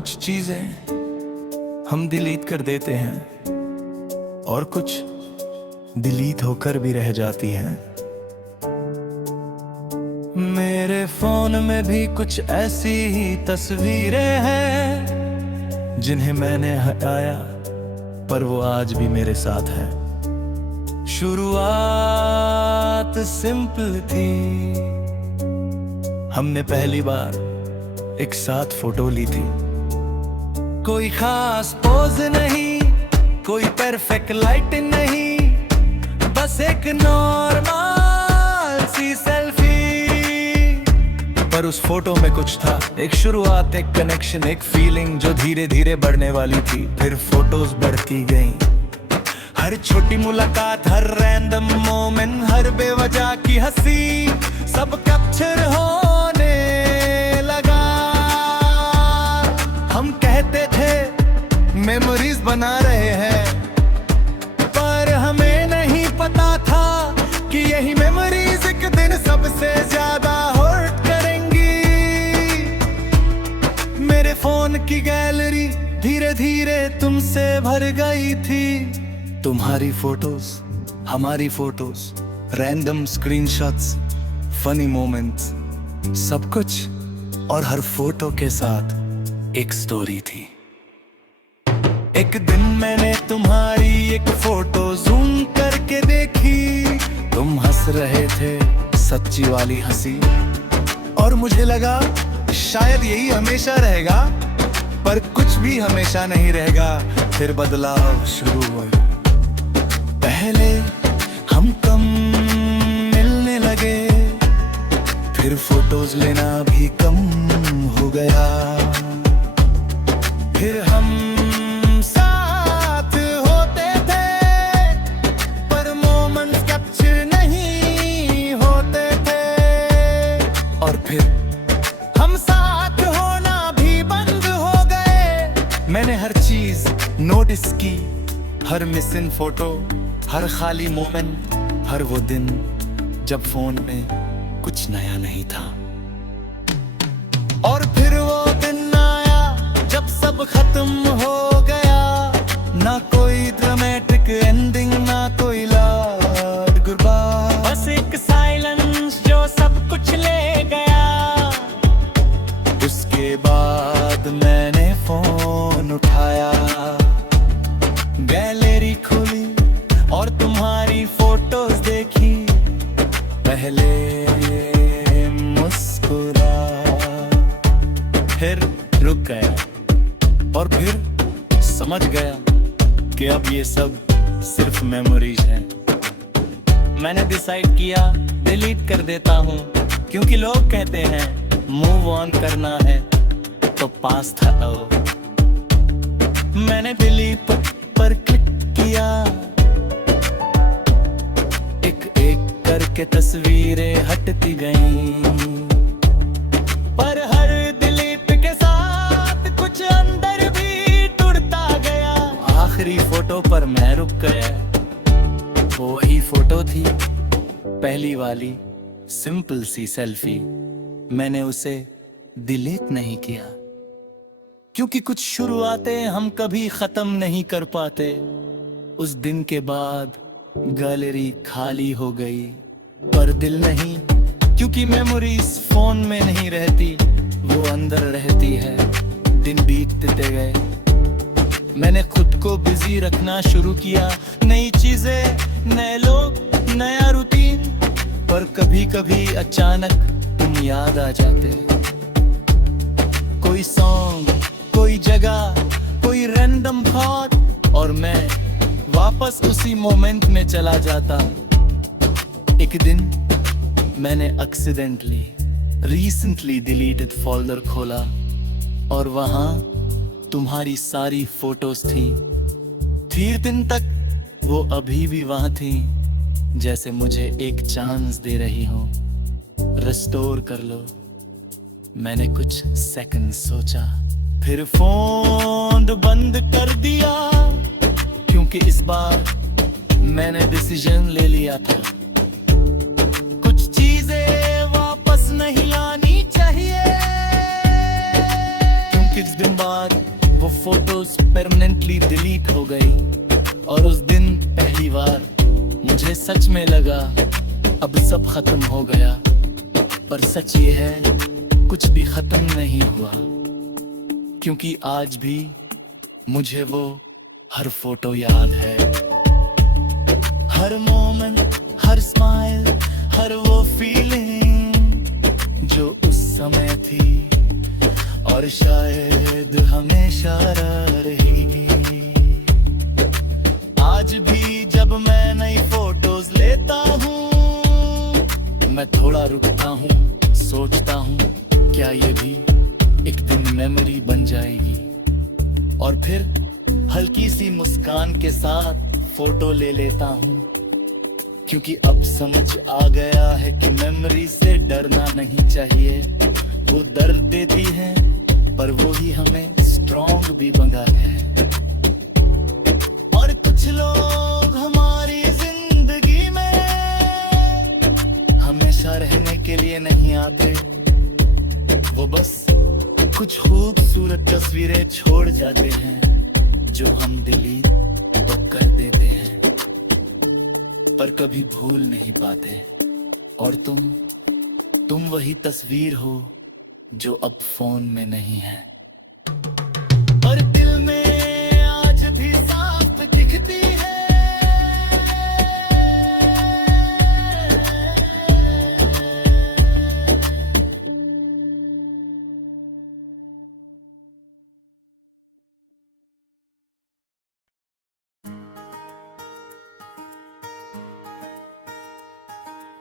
कुछ चीजें हम डिलीट कर देते हैं और कुछ डिलीट होकर भी रह जाती हैं। मेरे फोन में भी कुछ ऐसी ही तस्वीरें हैं जिन्हें मैंने हटाया, पर वो आज भी मेरे साथ है। शुरुआत सिंपल थी, हमने पहली बार एक साथ फोटो ली थी। कोई खास पोज नहीं, कोई परफेक्ट लाइटिंग नहीं, बस एक नॉर्मल सी सेल्फी। पर उस फोटो में कुछ था, एक शुरुआत, एक कनेक्शन, एक फीलिंग जो धीरे धीरे बढ़ने वाली थी। फिर फोटोज बढ़ती गईं, हर छोटी मुलाकात, हर रैंडम मोमेंट, हर बेवजह की हंसी, सब कैप्चर होने लगा। हम कहते थे मेमोरीज बना रहे हैं, पर हमें नहीं पता था कि यही मेमोरीज एक दिन सबसे ज्यादा हर्ट करेंगी। मेरे फोन की गैलरी धीरे धीरे तुमसे भर गई थी। तुम्हारी फोटोज, हमारी photos, random screenshots, funny moments, सब कुछ। और हर फोटो के साथ एक स्टोरी थी। एक दिन मैंने तुम्हारी एक फोटो जूम करके देखी। तुम हंस रहे थे, सच्ची वाली हंसी, और मुझे लगा शायद यही हमेशा रहेगा। पर कुछ भी हमेशा नहीं रहेगा। फिर बदलाव शुरू हुआ। पहले हम कम मिलने लगे, फिर फोटोज लेना भी कम हो गया। फिर हम साथ होते थे, पर मोमेंट्स कैप्चर नहीं होते थे। और फिर हम साथ होना भी बंद हो गए। मैंने हर चीज नोटिस की, हर मिसिंग फोटो, हर खाली मोमेंट, हर वो दिन जब फोन में कुछ नया नहीं था। और फिर वो दिन आया जब सब खत्म हो गया। ना कोई ड्रामेटिक एंडिंग, ना कोई लाड गुड बाय, बस एक साइलेंस जो सब कुछ ले गया। उसके बाद मैंने फोन उठाया, गैलरी खोली और तुम्हारी फोटोज देखी। पहले मुस्कुरा, फिर रुक गया, और फिर समझ गया कि अब ये सब सिर्फ मेमोरीज हैं। मैंने डिसाइड किया डिलीट कर देता हूँ, क्योंकि लोग कहते हैं मूव ऑन करना है तो पास्ट हटाओ। मैंने डिलीट पर क्लिक किया, एक एक करके तस्वीरें हटती गईं। पर हर डिलीट के साथ कुछ अंदर भी टूटता गया। आखिरी फोटो पर मैं रुक गया। वही फोटो थी, पहली वाली सिंपल सी सेल्फी। मैंने उसे डिलीट नहीं किया, क्योंकि कुछ शुरुआतें हम कभी खत्म नहीं कर पाते। उस दिन के बाद गैलरी खाली हो गई, पर दिल नहीं, क्योंकि मेमोरीज फोन में नहीं रहती, वो अंदर रहती है। दिन बीतते गए, मैंने खुद को बिजी रखना शुरू किया। नई चीजें, नए लोग, नया रूटीन, पर कभी कभी अचानक तुम याद आ जाते। कोई सॉन्ग, कोई जगह, कोई रैंडम थॉट, और मैं वापस उसी मोमेंट में चला जाता। एक दिन मैंने एक्सीडेंटली रिसेंटली डिलीटेड फोल्डर खोला, और वहां तुम्हारी सारी फोटोज थी। 3 दिन तक वो अभी भी वहां थी, जैसे मुझे एक चांस दे रही हो। रिस्टोर कर लो। मैंने कुछ सेकंड सोचा, फिर फोन बंद कर दिया, क्योंकि इस बार मैंने डिसीजन ले लिया था। कुछ चीजें वापस नहीं आनी चाहिए, क्योंकि इस दिन बाद फोटोज परमानेंटली डिलीट हो गई। और उस दिन पहली बार मुझे सच में लगा अब सब खत्म हो गया। पर सच ये है कुछ भी खत्म नहीं हुआ, क्योंकि आज भी मुझे वो हर फोटो याद है। हर मोमेंट, हर स्माइल, हर वो फीलिंग जो उस समय थी और शायद हमेशा रही। आज भी जब मैं नई फोटोज लेता हूँ, मैं थोड़ा रुकता हूँ, सोचता हूँ क्या ये भी एक दिन मेमोरी बन जाएगी। और फिर हल्की सी मुस्कान के साथ फोटो ले लेता हूँ, क्योंकि अब समझ आ गया है कि मेमोरी से डरना नहीं चाहिए। वो दर्द देती है पर वो ही हमें स्ट्रॉन्ग भी बनाता है। और कुछ लोग हमारी जिंदगी में हमेशा रहने के लिए नहीं आते, वो बस कुछ खूबसूरत तस्वीरें छोड़ जाते हैं जो हम डिलीट तो कर देते हैं पर कभी भूल नहीं पाते। और तुम वही तस्वीर हो जो अब फोन में नहीं है, पर दिल में आज भी साफ दिखती है।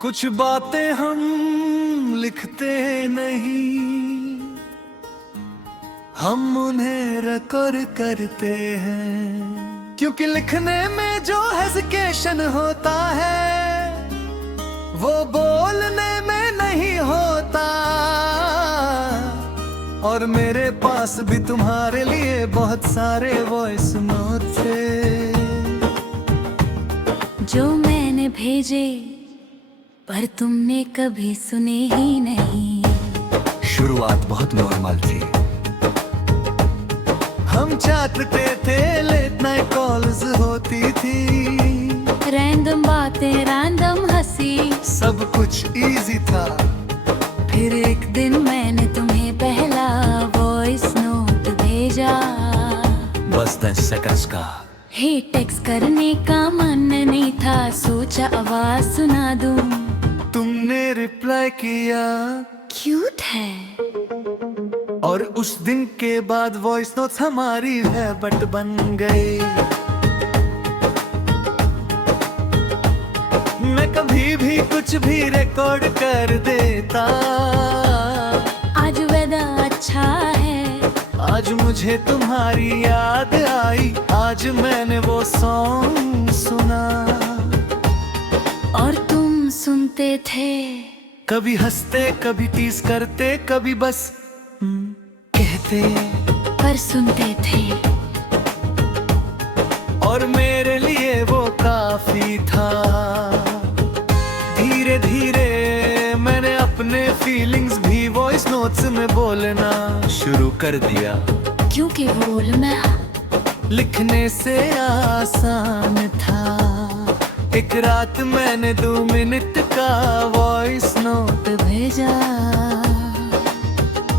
कुछ बातें हम लिखते नहीं, हम उन्हें रिकॉर्ड करते हैं, क्योंकि लिखने में जो हेजिटेशन होता है वो बोलने में नहीं होता। और मेरे पास भी तुम्हारे लिए बहुत सारे वॉइस नोट थे जो मैंने भेजे पर तुमने कभी सुने ही नहीं। शुरुआत बहुत नॉर्मल थी, हम चाहते थे, लेट नाइट कॉल्स होती थी, रैंडम बातें, रैंडम हंसी, सब कुछ इजी था। फिर एक दिन मैंने तुम्हें पहला वॉइस नोट भेजा, बस 10 सेकंड्स का। हे टेक्स्ट करने का मन नहीं था, सोचा आवाज सुना दूं। तुमने रिप्लाई किया क्यूट है। और उस दिन के बाद वॉइस नोट्स हमारी हैबिट बन गई। मैं कभी भी कुछ भी रिकॉर्ड कर देता। आज वेदर अच्छा है, आज मुझे तुम्हारी याद आई, आज मैंने वो सॉन्ग सुना। और तुम सुनते थे, कभी हंसते, कभी टीज करते, कभी बस कहते, पर सुनते थे। और मेरे लिए वो काफी था। धीरे धीरे मैंने अपने फीलिंग्स भी वॉइस नोट्स में बोलना शुरू कर दिया, क्योंकि बोलना लिखने से आसान था। एक रात मैंने 2 मिनट का वॉइस नोट भेजा,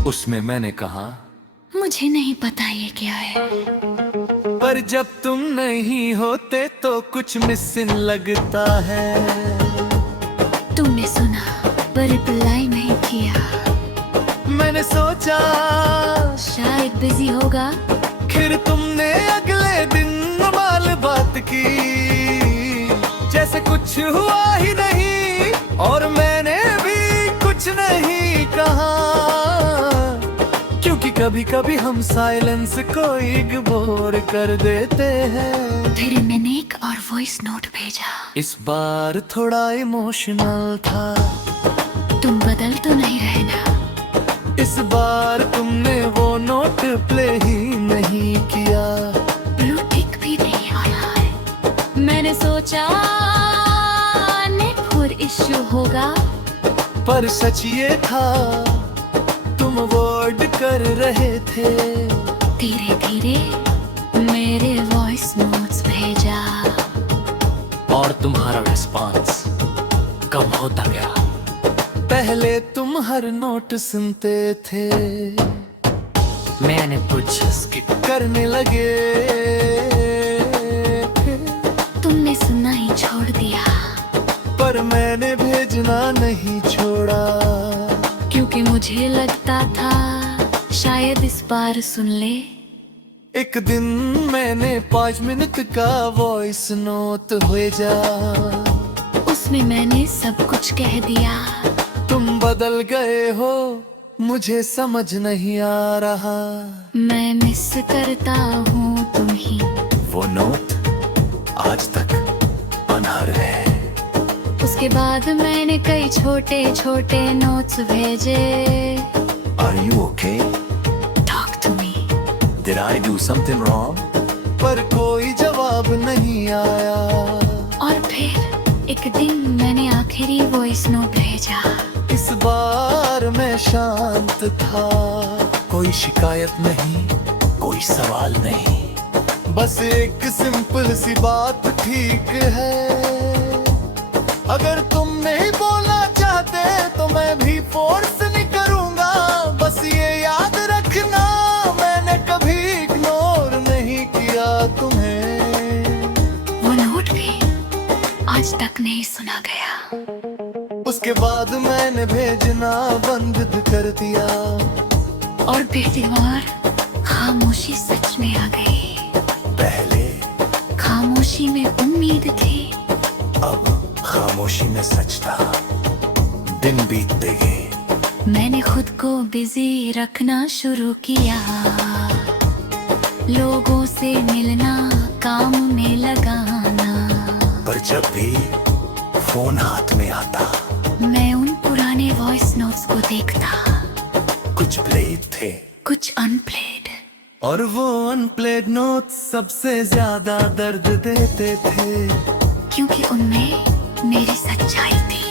उसमें मैंने कहा मुझे नहीं पता ये क्या है, पर जब तुम नहीं होते तो कुछ मिसिंग लगता है। तुमने सुना पर रिप्लाई नहीं किया। मैंने सोचा शायद बिजी होगा, फिर तुमने अगले दिन नॉर्मल बात की, जैसे कुछ हुआ ही नहीं। और मैंने भी कुछ नहीं कहा, क्योंकि कभी कभी हम साइलेंस को इग्नोर कर देते हैं। फिर मैंने एक और वॉइस नोट भेजा। इस बार थोड़ा इमोशनल था। तुम बदल तो नहीं रहे ना? इस बार तुमने वो नोट प्ले ही नहीं किया, ब्लू टिक भी नहीं आया है। मैंने सोचा नेटवर्क इश्यू होगा, पर सच ये था तुम वर्ड कर रहे थे। धीरे धीरे मेरे वॉइस नोट्स भेजा और तुम्हारा रिस्पॉन्स कम होता गया। पहले तुम हर नोट सुनते थे, मैंने कुछ स्किप करने लगे, तुमने सुनना ही छोड़ दिया, पर मैंने भेजना नहीं छोड़ा। क्योंकि मुझे लगता था शायद इस बार सुन ले। एक दिन मैंने 5 मिनट का वॉइस नोट भेजा, उसमें मैंने सब कुछ कह दिया। तुम बदल गए हो, मुझे समझ नहीं आ रहा। मैं मिस करता हूँ तुम ही। वो नोट आज तक अनहर है। उसके बाद मैंने कई छोटे छोटे नोट्स भेजे। Are you okay? Talk to me. Did I do something wrong? पर कोई जवाब नहीं आया। और फिर एक दिन मैंने आखिरी वॉइस नोट भेजा। इस बार मैं शांत था, कोई शिकायत नहीं, कोई सवाल नहीं, बस एक सिंपल सी बात ठीक है। अगर तुम नहीं बोलना चाहते तो मैं भी फोर्स नहीं करूंगा। बस ये याद रखना, मैंने कभी इग्नोर नहीं किया तुम्हें। वो नोट भी आज तक नहीं सुना गया। उसके बाद मैंने भेजना बंद कर दिया, और पहली बार खामोशी सच में आ गई। पहले खामोशी में उम्मीद थी, अब खामोशी में सच था। दिन बीतते गए, मैंने खुद को बिजी रखना शुरू किया। लोगों से मिलना, काम में लगाना, पर जब भी फोन हाथ में आता, मैं उन पुराने वॉइस नोट्स को देखता। कुछ प्लेड थे, कुछ अनप्लेड, और वो अनप्लेड नोट सबसे ज्यादा दर्द देते थे। क्योंकि उनमें मेरी सच्चाई थी,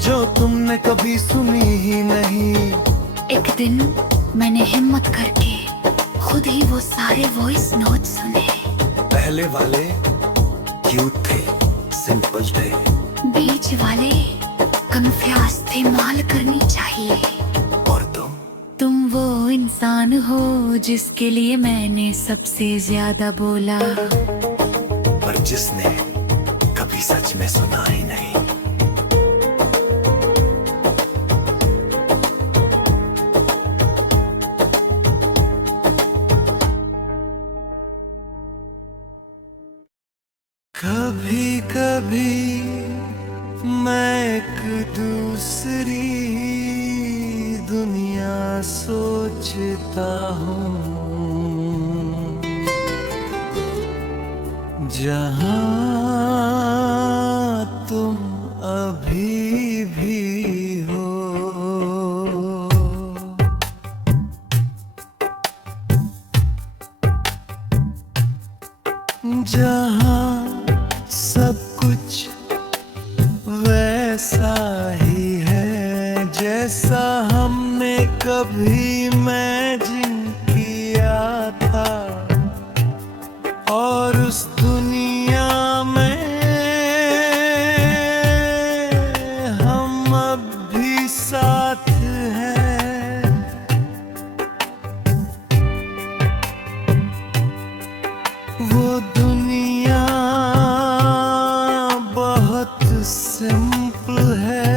जो तुमने कभी सुनी ही नहीं। एक दिन मैंने हिम्मत करके खुद ही वो सारे वॉइस नोट सुने। पहले वाले क्यूट थे, सिंपल थे, बीच वाले कन्फ्यूज थे, माल करनी चाहिए। और तुम वो इंसान हो जिसके लिए मैंने सबसे ज्यादा बोला, पर जिसने कभी सच में सुना ही नहीं। कभी कभी मैं एक दूसरी दुनिया सोचता हूँ, जहाँ तुम अभी भी हो। जहाँ सब कुछ वैसा ही है जैसा हमने कभी इमेजिन किया था, और उस दुनिया में हम अब भी साथ हैं। वो दुनिया बहुत सिंपल है,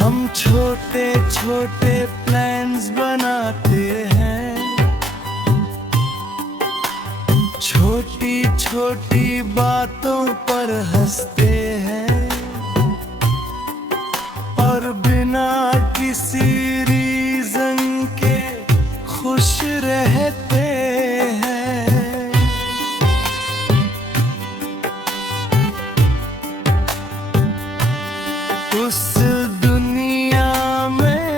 हम छोटे छोटे प्लान्स बनाते हैं, छोटी छोटी बातों पर हंसते हैं और बिना किसी रीजन के खुश रहते हैं। उस दुनिया में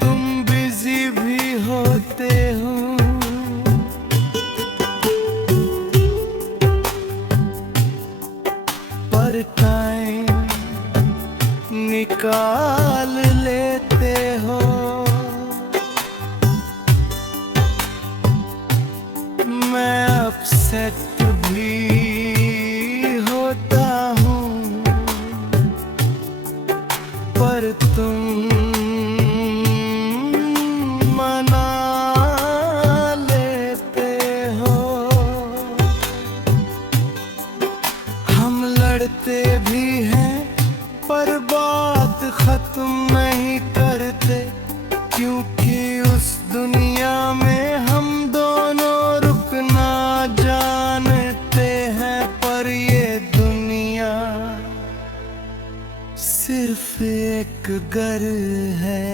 तुम बिजी भी होते हो, पर टाइम निकाल लेते हो। मैं अपसेट भी होता हूँ, पर तुम मना लेते हो। हम लड़ते भी हैं पर बात खत्म नहीं करते, क्योंकि उस दुनिया में हम दोनों रुकना जानते हैं। पर ये दुनिया सिर्फ एक घर है।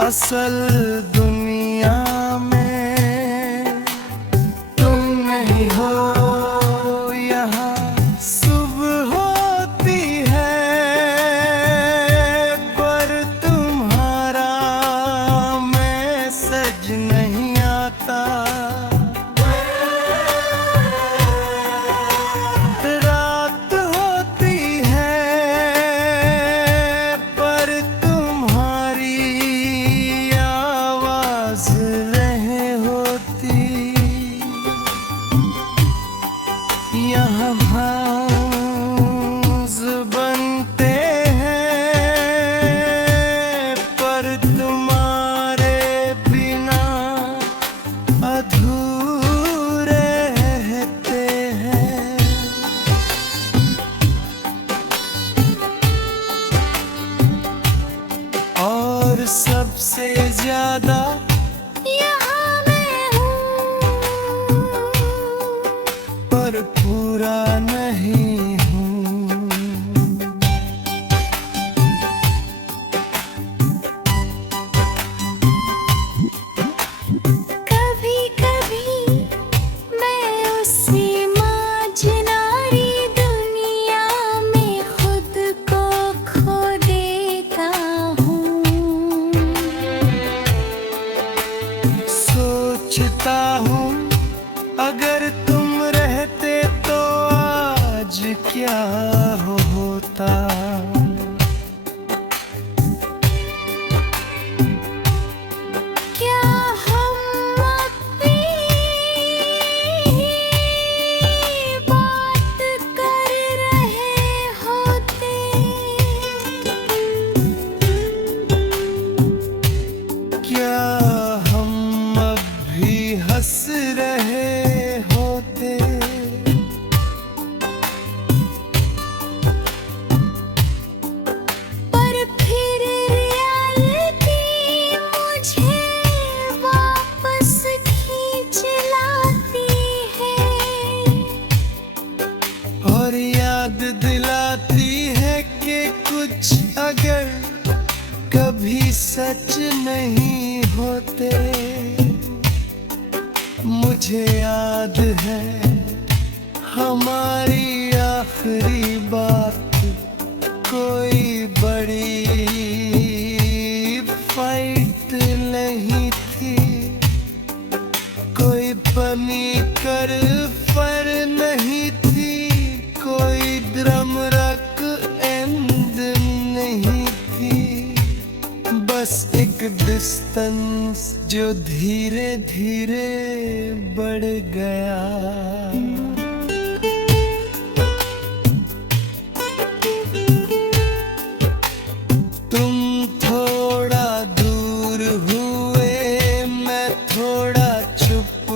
असल दुनिया में तुम नहीं हो यहाँ। सुबह होती है पर तुम्हारा मैसेज नहीं आता। रात होती है पर तुम्हारी आवाज नहीं होती। यहाँ हाउस बनते हैं पर तुम्हारे बिना अधूरे रहते हैं। और सबसे ज्यादा यहाँ मैं हूँ, पर पूरा नहीं हूँ। कभी कभी मैं उसी इमेजिनरी दुनिया में खुद को खो देता हूँ। सोचता हूँ अगर तुम रहते तो आज क्या होता। क्या हम अपनी बात कर रहे होते, क्या हम अब भी हंस रहे होते। पर फिर रियलिटी मुझे वापस खींच लाती है और याद दिलाती है कि कुछ अगर कभी सच नहीं होते। मुझे याद है हमारी आखिरी बात कोई बड़ी फाइट नहीं थी, कोई पनी कर फर नहीं थी, कोई ड्रम रख एंड नहीं थी। बस एक डिस्टेंस जो धीरे धीरे बढ़ गया। थोड़ा दूर हुए, मैं थोड़ा चुप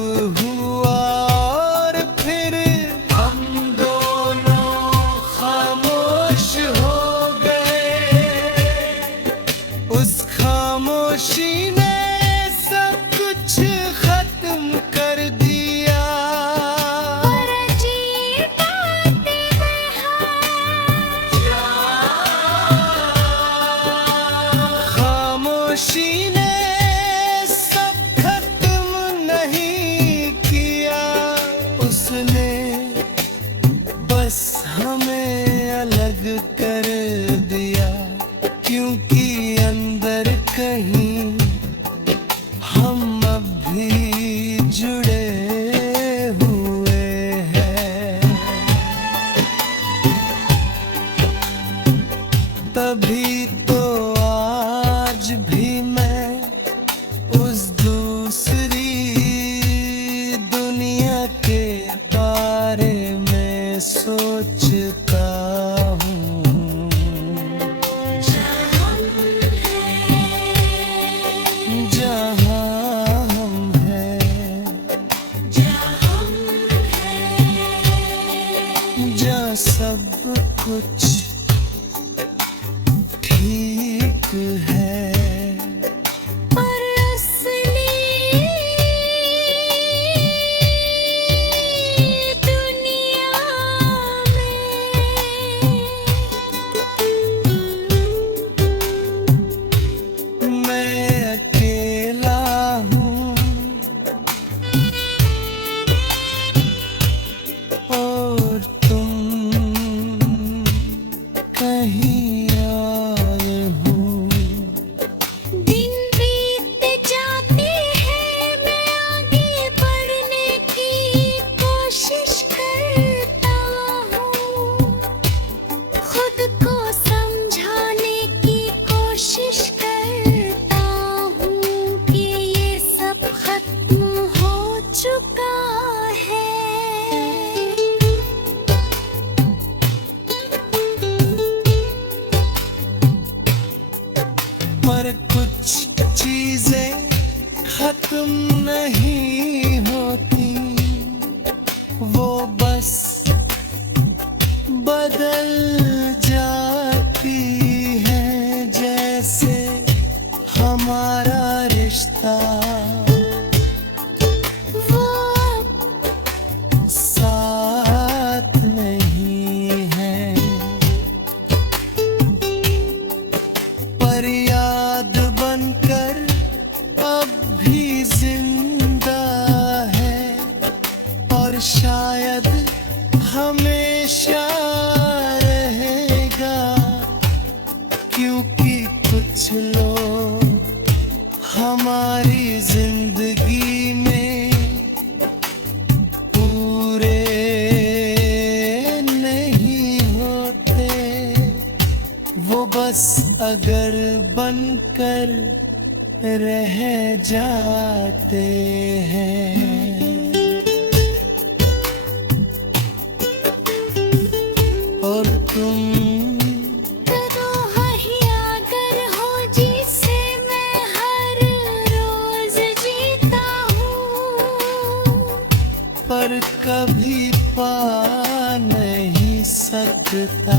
नहीं होती, वो बस बदल जाती है जैसे हमारा रिश्ता। वो साथ नहीं है, पर याद बनकर अब भी जिंदा है, और शायद हमेशा रहेगा, क्योंकि कुछ लोग हमारी जिंदगी में पूरे नहीं होते, वो बस अगर बनकर रह जाते हैं। और तुम अगर हो जिसे मैं हर रोज जीता हूँ, पर कभी पा नहीं सकता।